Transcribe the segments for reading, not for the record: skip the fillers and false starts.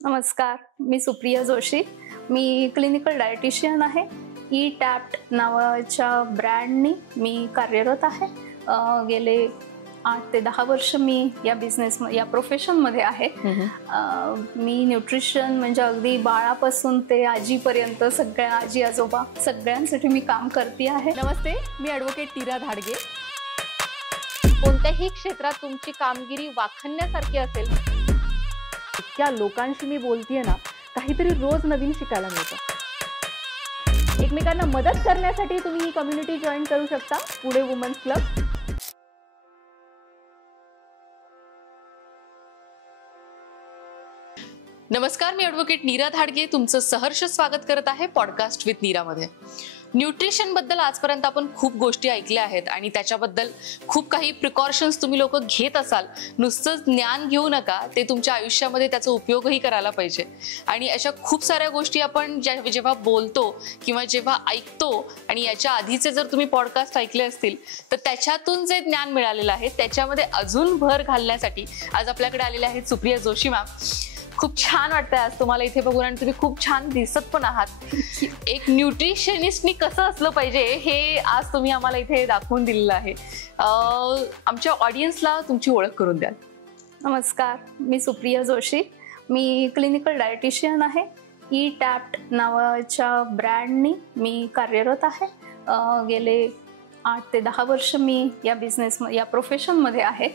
नमस्कार, मी सुप्रिया जोशी. मी clinical dietitian आहे. ई-टॅप्ट नावाच्या ब्रँडनी मी कार्यरत आहे. गेले 8 ते 10 वर्ष मी या प्रोफेशनमध्ये आहे. मी न्यूट्रिशन म्हणजे अगदी बाळापासून ते आजीपर्यंत सगळ्या आजी आजोबा सगळ्यांसाठी मी काम करते आहे. नमस्ते, मी ॲडव्होकेट नीरा धाडगे. कोणत्याही क्षेत्रात तुमची कामगिरी वाखाणण्यासारखी असेल, इतक्या लोकांशी मी बोलतेय ना, काहीतरी रोज नवीन शिकायला मिळतं. एकमेकांना मदत करण्यासाठी तुम्ही ही कम्युनिटी जॉईन करू शकता, पुणे वुमन्स क्लब. नमस्कार, मी ॲडव्होकेट नीरा धाडगे तुमचं सहर्ष स्वागत करत आहे पॉडकास्ट विथ नीरामध्ये. न्यूट्रिशन बद्दल आजपर्यंत आपण खूप गोष्टी ऐकल्या आहेत आणि त्याच्याबद्दल खूप काही प्रिकॉशन्स तुम्ही लोक घेत असाल. नुसतंच ज्ञान घेऊ नका, ते तुमच्या आयुष्यामध्ये त्याचा उपयोगही करायला पाहिजे. आणि अशा खूप साऱ्या गोष्टी आपण जेव्हा बोलतो किंवा जेव्हा ऐकतो, आणि याच्या आधीचे जर तुम्ही पॉडकास्ट ऐकले असतील तर त्याच्यातून जे ज्ञान मिळालेलं आहे त्याच्यामध्ये अजून भर घालण्यासाठी आज आपल्याकडे आलेले आहेत सुप्रिया जोशी मॅम. खूप छान वाटतंय आज तुम्हाला इथे बघून, आणि तुम्ही खूप छान दिसत पण आहात. एक न्यूट्रिशनिस्टनी कसं असलं पाहिजे हे आज तुम्ही आम्हाला इथे दाखवून दिलेलं आहे. आमच्या ऑडियन्सला तुमची ओळख करून द्याल. नमस्कार, मी सुप्रिया जोशी. मी क्लिनिकल डायटिशियन आहे. ई-टॅप्ट नावाच्या ब्रँडनी मी कार्यरत आहे. गेले 8 ते 10 वर्ष मी या प्रोफेशनमध्ये आहे.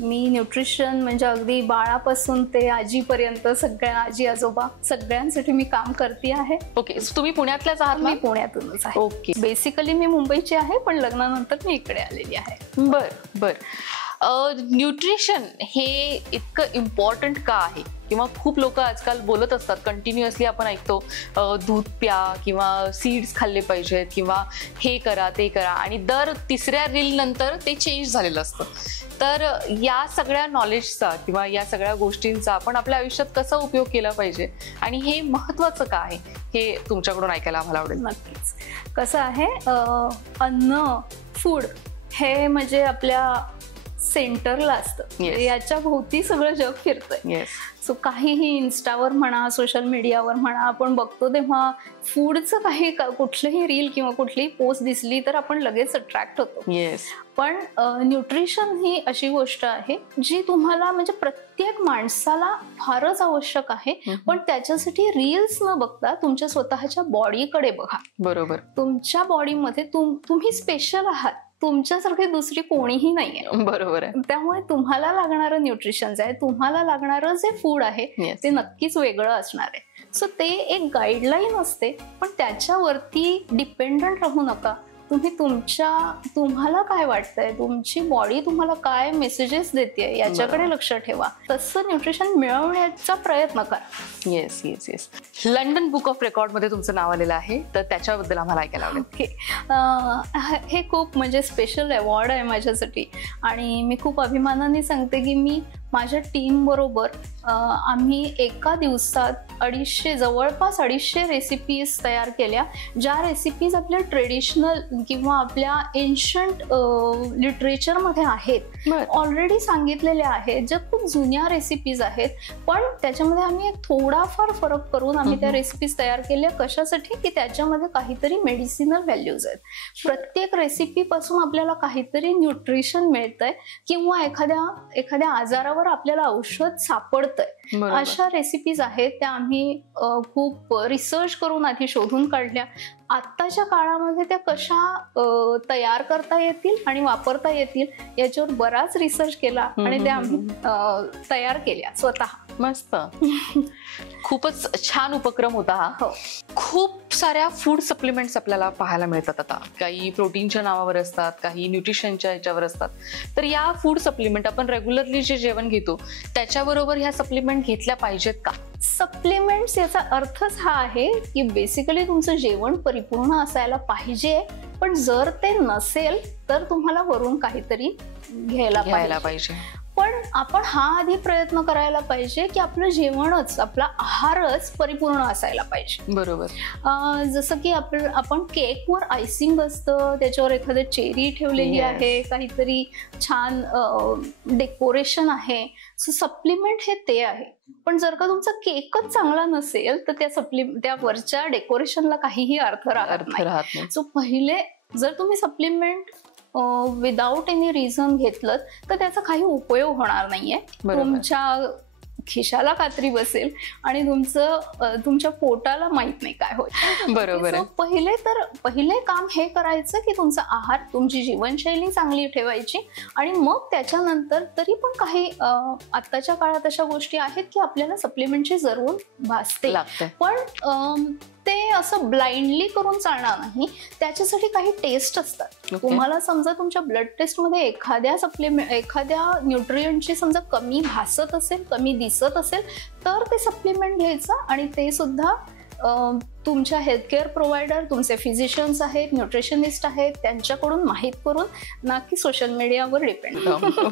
मी न्यूट्रिशन म्हणजे अगदी बाळापासून ते आजीपर्यंत सगळ्या आजी आजोबा सगळ्यांसाठी मी काम करते आहे. ओके, तुम्ही पुण्यातल्याच आहात? मी पुण्यातूनच आहे. ओके. बेसिकली मी मुंबईची आहे, पण लग्नानंतर मी इकडे आलेली आहे. बर. न्यूट्रिशन हे इतकं इम्पॉर्टंट का आहे, किंवा खूप लोक आजकाल बोलत असतात, कंटिन्युअसली आपण ऐकतो दूध प्या किंवा सीड्स खाल्ले पाहिजेत किंवा हे करा ते करा, आणि दर तिसऱ्या रील नंतर ते चेंज झालेलं असतं. तर या सगळ्या नॉलेजचा किंवा या सगळ्या गोष्टींचा आपण आपल्या आयुष्यात कसा उपयोग केला पाहिजे आणि हे महत्त्वाचं का आहे हे तुमच्याकडून ऐकायला आम्हाला आवडेल. नक्कीच. कसं आहे, अन्न फूड हे म्हणजे आपल्या सेंटरला असतं. याच्या भोवती सगळं जग फिरतंय. सो काहीही इन्स्टावर म्हणा, सोशल मीडियावर म्हणा, आपण बघतो तेव्हा फूडचं कुठलंही रील किंवा कुठलीही पोस्ट दिसली तर आपण लगेच अट्रॅक्ट होतो. पण न्यूट्रिशन ही अशी गोष्ट आहे जी तुम्हाला म्हणजे प्रत्येक माणसाला फारच आवश्यक आहे. पण त्याच्यासाठी रील्स न बघता तुमच्या स्वतःच्या बॉडीकडे बघा. बरोबर. तुमच्या बॉडीमध्ये तुम्ही स्पेशल आहात, तुमच्यासारखी दुसरी कोणीही नाहीये. बरोबर आहे. त्यामुळे तुम्हाला लागणारं न्यूट्रिशन आहे, तुम्हाला लागणारं जे फूड आहे ते नक्कीच वेगळं असणार आहे. सो ते एक गाईडलाईन असते, पण त्याच्यावरती डिपेंडंट राहू नका. तुम्हाला काय वाटतंय, तुमची बॉडी तुम्हाला काय मेसेजेस देते याच्याकडे लक्ष ठेवा. तसं न्यूट्रिशन मिळवण्याचा प्रयत्न करा. Yes. London book of record मध्ये तुमचं नाव आलेलं आहे, तर त्याच्याबद्दल आम्हाला ऐकायला आवडेल. ओके. हे खूप म्हणजे स्पेशल अवॉर्ड आहे माझ्यासाठी, आणि मी खूप अभिमानाने सांगते की मी माझ्या टीम बरोबर आम्ही एका दिवसात जवळपास 250 रेसिपीज तयार केल्या, ज्या रेसिपीज आपल्या ट्रेडिशनल किंवा आपल्या एन्शंट लिटरेचरमध्ये आहेत, ऑलरेडी सांगितलेल्या आहेत, ज्या खूप जुन्या रेसिपीज आहेत. पण त्याच्यामध्ये आम्ही एक थोडाफार फरक करून आम्ही त्या रेसिपीज तयार केल्या. कशासाठी? की त्याच्यामध्ये काहीतरी मेडिसिनल व्हॅल्यूज आहेत. प्रत्येक रेसिपीपासून आपल्याला काहीतरी न्यूट्रिशन मिळतंय किंवा एखाद्या आजारावर आपल्याला औषध सापडतंय. अशा रेसिपीज आहेत त्या आम्ही खूप रिसर्च करून आधी शोधून काढल्या. आत्ताच्या काळामध्ये त्या कशा तयार करता येतील आणि वापरता येतील याच्यावर बराच रिसर्च केला आणि त्या आम्ही तयार केल्या स्वतः. मस्त. खूपच छान उपक्रम होता हा. हो. खूप साऱ्या फूड सप्लिमेंट्स आपल्याला पाहायला मिळतात आता. काही प्रोटीनच्या नावावर असतात, काही न्यूट्रिशनच्या ह्याच्यावर असतात. तर या फूड सप्लिमेंट आपण रेग्युलरली जे जेवण घेतो त्याच्याबरोबर ह्या सप्लिमेंट घेतल्या पाहिजेत का? सप्लिमेंट्स याचा अर्थच हा आहे की बेसिकली तुमचं जेवण परिपूर्ण असायला पाहिजे, पण जर ते नसेल तर तुम्हाला वरून काहीतरी घ्यायला पाहिजे. पण आपण हा आधी प्रयत्न करायला पाहिजे की आपलं जेवणच, आपला आहारच परिपूर्ण असायला पाहिजे. बरोबर. जसं की आपण केकवर आयसिंग असतं, त्याच्यावर एखादी चेरी ठेवलेली आहे, काहीतरी छान डेकोरेशन आहे. सो सप्लिमेंट हे ते आहे. पण जर का तुमचा केकच चांगला नसेल तर त्या वरच्या डेकोरेशनला काहीही अर्थ राहत नाही. सो पहिले जर तुम्ही सप्लिमेंट विदाउट एनी रिझन घेतलं तर त्याचा काही उपयोग होणार नाहीये. तुमच्या खिशाला कात्री बसेल आणि तुमच्या पोटाला माहित नाही काय होईल. बरोबर. पहिले काम हे करायचं की तुमचा आहार, तुमची जीवनशैली चांगली ठेवायची आणि मग त्याच्यानंतर तरी पण काही आत्ताच्या काळात अशा गोष्टी आहेत की आपल्याला सप्लिमेंटची जरूर भासते, पण ते असं ब्लाइंडली करून चालणार नाही. त्याच्यासाठी काही टेस्ट असतात. तुम्हाला समजा तुमच्या ब्लड टेस्टमध्ये एखाद्या न्यूट्रिएंटची समजा कमी भासत असेल, कमी दिसत असेल, तर ते सप्लिमेंट घ्यायचं आणि ते सुद्धा तुमच्या हेल्थकेअर प्रोव्हायडर, तुमचे फिजिशियन्स आहेत, न्यूट्रिशनिस्ट आहेत, त्यांच्याकडून माहीत करून, ना की सोशल मीडियावर डिपेंड.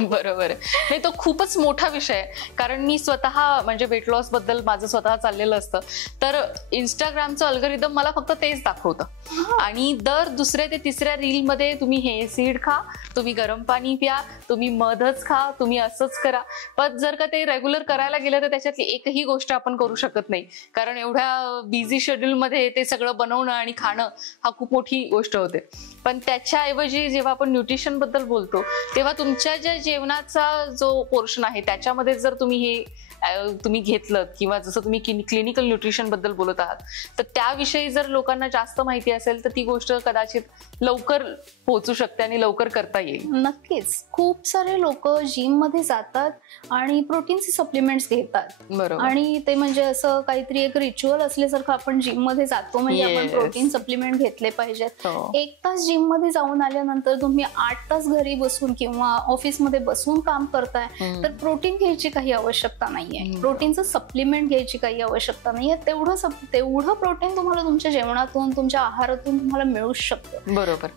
बरोबर. नाही, तो खूपच मोठा विषय आहे. कारण मी स्वतः म्हणजे वेट लॉस बद्दल माझं स्वतः चाललेलं असतं, तर इंस्टाग्रामचं अल्गोरिदम मला फक्त तेच दाखवतं आणि दर दुसऱ्या ते तिसऱ्या रील मध्ये तुम्ही हे सीड खा, तुम्ही गरम पाणी प्या, तुम्ही मधच खा, तुम्ही असंच करा. पण जर का ते रेग्युलर करायला गेलं तर त्याच्यातली एकही गोष्ट आपण करू शकत नाही, कारण एवढ्या बिझी शेड्यूल मध्ये ते सगळं बनवणं आणि खाणं हा खूप मोठी गोष्ट होते. पण त्याच्याऐवजी जेव्हा आपण न्यूट्रिशन बद्दल बोलतो तेव्हा तुमच्या ज्या जेवणाचा जो पोर्शन आहे त्याच्यामध्ये जर तुम्ही घेतलं, किंवा जसं तुम्ही क्लिनिकल न्यूट्रिशन बद्दल बोलत आहात, तर त्याविषयी जर लोकांना जास्त माहिती असेल तर ती गोष्ट कदाचित लवकर पोहोचू शकते आणि लवकर करता येईल. नक्कीच. खूप सारे लोक जिम मध्ये जातात आणि प्रोटीनचे सप्लिमेंट्स घेतात. बरोबर. आणि ते म्हणजे असं काहीतरी एक रिच्युअल असल्यासारखं आपण जिम मध्ये जातो म्हणजे आपण प्रोटीन सप्लिमेंट घेतले पाहिजेत. 1 तास जिम मध्ये जाऊन आल्यानंतर तुम्ही 8 तास घरी बसून किंवा ऑफिसमध्ये बसून काम करताय, तर प्रोटीन घ्यायची काही आवश्यकता नाहीये. प्रोटीनचं सप्लिमेंट घ्यायची काही आवश्यकता नाहीये. तेवढं प्रोटीन तुम्हाला तुमच्या जेवणातून, तुमच्या आहारातून तुम्हाला मिळू शकतं. बरोबर.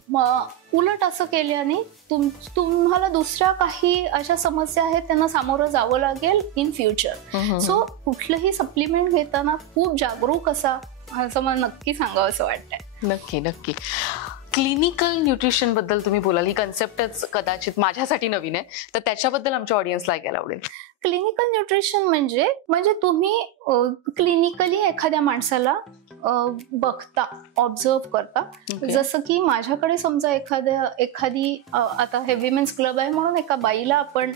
उलट असं केल्याने तुम्हाला दुसऱ्या काही अशा समस्या आहेत त्यांना सामोरं जावं लागेल इन फ्युचर. सो कुठलंही सप्लिमेंट घेताना खूप जागरूक असा, असं मला नक्की सांगावं असं वाटतंय. नक्की. क्लिनिकल न्यूट्रिशन बद्दल तुम्ही बोलाल, ही कन्सेप्टच कदाचित माझ्यासाठी नवीन आहे, तर त्याच्याबद्दल आमच्या ऑडियन्सला ऐकायला आवडेल. क्लिनिकल न्यूट्रिशन म्हणजे तुम्ही क्लिनिकली एखाद्या माणसाला बघता, ऑब्झर्व करता. जसं की माझ्याकडे समजा एखादी आता हे विमेन्स क्लब आहे म्हणून एका बाईला आपण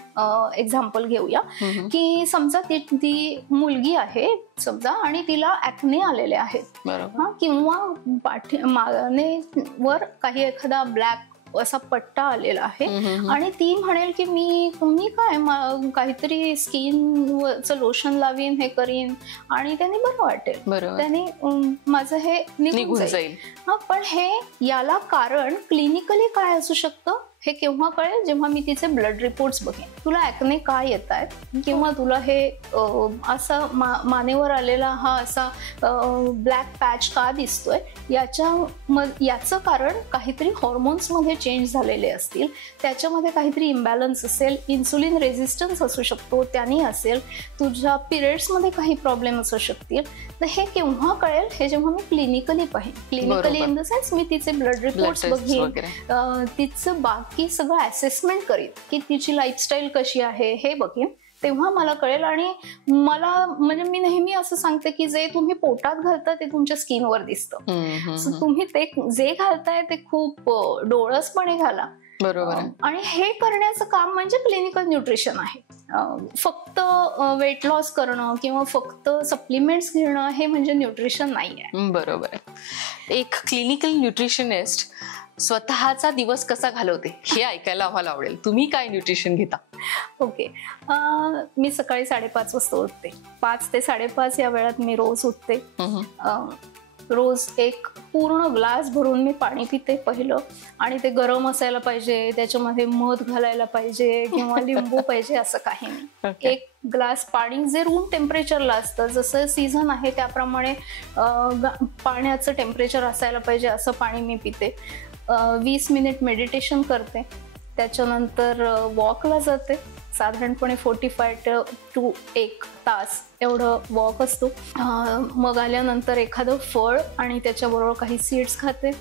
एक्झाम्पल घेऊया की समजा ती मुलगी आहे समजा आणि तिला ऍक्ने आलेले आहेत, किंवा मानेवर काही एखादा ब्लॅक असा पट्टा आलेला आहे आणि ती म्हणेल की मी काहीतरी स्किनचं लोशन लावीन, हे करीन आणि त्याने बरं वाटेल, त्याने माझं हे निघून जाईल. पण याला कारण क्लिनिकली काय असू शकतं हे केव्हा कळेल, जेव्हा मी तिचे ब्लड रिपोर्ट्स बघेन. तुला ऍक्ने का येत आहेत किंवा तुला हे असा मानेवर आलेला हा असा ब्लॅक पॅच का दिसतोय, याचं कारण काहीतरी हॉर्मोन्स मध्ये चेंज झालेले असतील, त्याच्यामध्ये काहीतरी इम्बॅलन्स असेल, इन्सुलिन रेझिस्टन्स असू शकतो त्याने असेल, तुझ्या पिरियड्स मध्ये काही प्रॉब्लेम असू शकतील. तर हे केव्हा कळेल, हे जेव्हा मी क्लिनिकली पाहीन. क्लिनिकली इन द सेन्स मी तिचे ब्लड रिपोर्ट्स बघेन, तिचं बाकी सगळं असेसमेंट करीन की तिची लाईफस्टाईल कशी आहे हे बघेन, तेव्हा मला कळेल. आणि मला म्हणजे मी नेहमी असं सांगते की जे तुम्ही पोटात घालता ते तुमच्या स्किनवर दिसतं. तुम्ही ते जे घालताय ते खूप डोळसपणे घाला. बरोबर. आणि हे करण्याचं काम म्हणजे क्लिनिकल न्यूट्रिशन आहे. फक्त वेट लॉस करणं किंवा फक्त सप्लिमेंट्स घेणं हे म्हणजे न्यूट्रिशन नाही आहे. बरोबर. एक क्लिनिकल न्यूट्रिशनिस्ट स्वतःचा दिवस कसा घालवते हे ऐकायला आम्हाला आवडेल. तुम्ही काय न्यूट्रिशन घेता? ओके. मी सकाळी 5:30 वाजता उठते. 5 ते 5:30 या वेळात मी रोज उठते. रोज एक पूर्ण ग्लास भरून मी पाणी पिते पहिलं, आणि ते गरम असायला पाहिजे, त्याच्यामध्ये मध घालायला पाहिजे किंवा लिंबू पाहिजे असं काही नाही. एक ग्लास पाणी जे रूम टेम्परेचरला असतं, जसं सीझन आहे त्याप्रमाणे पाण्याचं टेम्परेचर असायला पाहिजे असं पाणी मी पिते. 20 मिनिट मेडिटेशन करते, त्याच्यानंतर वॉकला जाते साधारणपणे 45 to 1 तास एवढं वॉक असतो. मग आल्यानंतर एखादं फळ आणि त्याच्याबरोबर काही सीड्स खाते.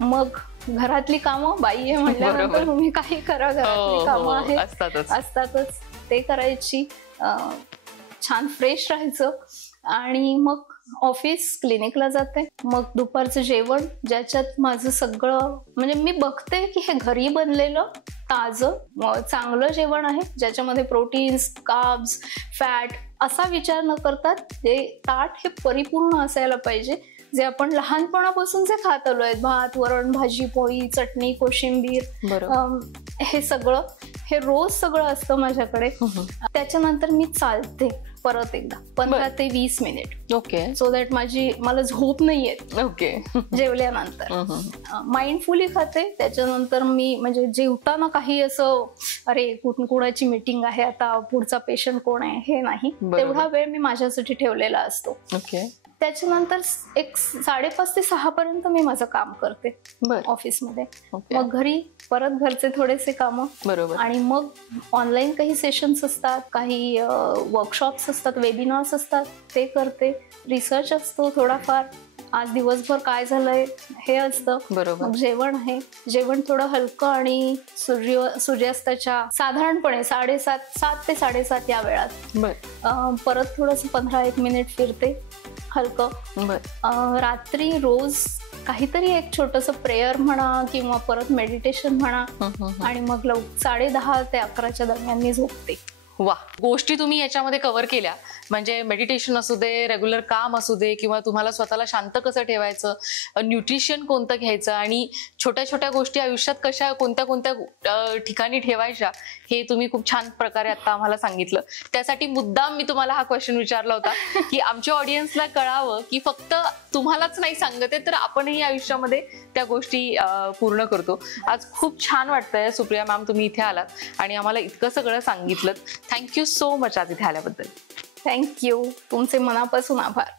मग घरातली कामं, बाई आहे म्हटल्यानंतर तुम्ही काही करा, घरातली कामं आहेत असतातच, ते करायची. छान फ्रेश राहायचं आणि मग ऑफिस, क्लिनिकला जाते. मग दुपारचं जेवण, ज्याच्यात माझं सगळं म्हणजे मी बघते की हे घरी बनलेलं ताजं चांगलं जेवण आहे, ज्याच्यामध्ये प्रोटीन्स, कार्ब्स, फॅट असा विचार न करता ते ताट हे परिपूर्ण असायला पाहिजे, जे आपण लहानपणापासून जे खात आलो आहे. भात, वरण, भाजी, पोळी, चटणी, कोशिंबीर, हे सगळं, हे रोज सगळं असतं माझ्याकडे. त्याच्यानंतर मी चालते परत एकदा 15 ते 20 मिनिट. ओके. सो दॅट मला झोप नाही येत. ओके. जेवल्यानंतर माइंडफुली खाते. त्याच्यानंतर मी म्हणजे जेवताना काही असं अरे कुणाची मीटिंग आहे आता, पुढचा पेशंट कोण आहे हे नाही. तेवढा वेळ मी माझ्यासाठी ठेवलेला असतो. ओके. त्याच्यानंतर 5:30 ते 6 पर्यंत मी माझं काम करते ऑफिसमध्ये. मग घरी परत घरचे थोडेसे कामं. बरोबर. आणि मग ऑनलाईन काही सेशन्स असतात, काही वर्कशॉप्स असतात, वेबिनार्स असतात, ते करते. रिसर्च असतो थोडाफार, आज दिवसभर काय झालंय हे असतं. बरोबर. मग जेवण आहे, जेवण थोडं हलकं आणि सूर्यास्ताच्या साधारणपणे 7 ते 7:30 या वेळात परत थोडंसं 15-1 मिनिट फिरते हलकं. रात्री रोज काहीतरी एक छोटंसं प्रेयर म्हणा किंवा परत मेडिटेशन म्हणा आणि मग 10:30 ते 11च्या दरम्यान मी झोपते. वा, गोष्टी तुम्ही याच्यामध्ये कव्हर केल्या. म्हणजे मेडिटेशन असू दे, रेग्युलर काम असू दे, किंवा तुम्हाला स्वतःला शांत कसं ठेवायचं, न्यूट्रिशन कोणतं घ्यायचं आणि छोट्या छोट्या गोष्टी आयुष्यात कशा कोणत्या ठिकाणी ठेवायच्या, हे तुम्ही खूप छान प्रकारे आता आम्हाला सांगितलं. त्यासाठी मुद्दाम मी तुम्हाला हा क्वेश्चन विचारला होता की आमच्या ऑडियन्सला कळावं की फक्त तुम्हालाच नाही सांगते तर आपणही आयुष्यामध्ये त्या गोष्टी पूर्ण करतो. आज खूप छान वाटतंय सुप्रिया मॅम, तुम्ही इथे आलात आणि आम्हाला इतकं सगळं सांगितलं. थँक्यू सो मच आज इथे आल्याबद्दल. थँक्यू. तुमचे मनापासून आभार.